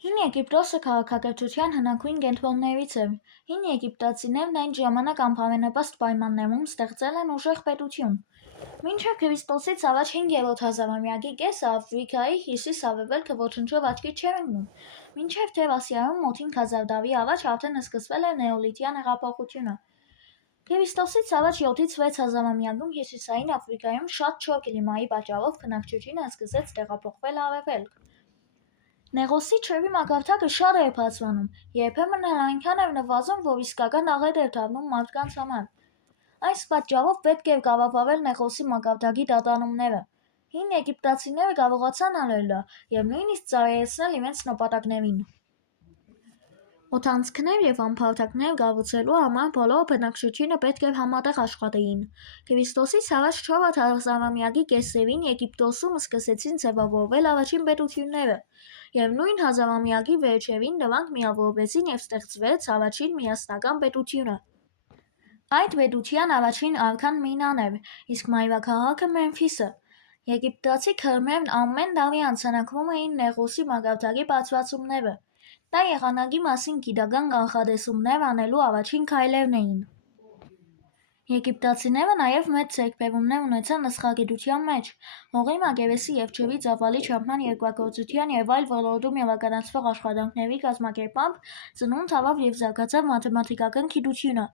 Հին Եգիպտոսը քաղաքակրթության հնագույն կենտրոններից էր։ Հին եգիպտացիներն այն ժամանակ անբավենպաստ պայմաններում ստեղծել են ուժեղ պետություն։ Մինչև Քրիստոսից առաջ 5-րդ հազարամյակի կեսը Աֆրիկայի հյուսիս-արևելքը ոչնչով աչքի չէր ընկնում, մինչև դեռ Ասիայում մոտ 5000 տարի առաջ արդեն սկսվել էր նեոլիթյան հեղափոխությունը։ Քրիստոսից առաջ 7-ից 6 հազարամյակում հյուսիսային Աֆրիկայում շատ չոր կլիմայի պատճառով բնակչությունը սկսեց տեղափոխվել արևելք։ Նեղոսի չորի մակարդակը շատ էր բարձրանում, երբեմն էլ այնքան էր նվազում, որ իսկական աղետ էր դառնում մարդկանց համար։ Այս պատճառով պետք էր կառավարել Նեղոսի մակարդակի տատանումները։ Հին եգիպտացիները կարողացան անել դա և նույնիսկ ծառայեցնել իրենց նպատակներին։ Օդանցքներ և ամբարտակներ կառուցելու համար բոլոր բնակչությունը պետք էր համատեղ աշխատեին։ Քրիստոսից առաջ 4-րդ հազարամյակի կեսերին Եգիպտոսում սկսեցին ձևավորվել առաջին պետությունները, և նույն հազարամյակի վերջերին դրանք միավորվեցին և ստեղծվեց առաջին միասնական պետությունը։ Այդ պետության առաջին արքան Մինան էր, իսկ մայրաքաղաքը Մեմֆիսը։ Եգիպտացի քրդերն ամեն տարի արձանագրում էին Նեղոսի մակարդակի բարձրացումները։ Դա եղանակի մասին գիտական կանխատեսումներ անելու առաջին քայլերն էին։ Եգիպտացիները նաև մեծ ձեռքբերումներ ունեցան աստղագիտության մեջ։ Հողի մակերեսի և ջրի ծավալի չափման երկրագործության և այլ ոլորտում իրականացվող աշխատանքների կազմակերպմամբ ծնունդ առավ և զարգացավ մաթեմատիկական գիտությունը։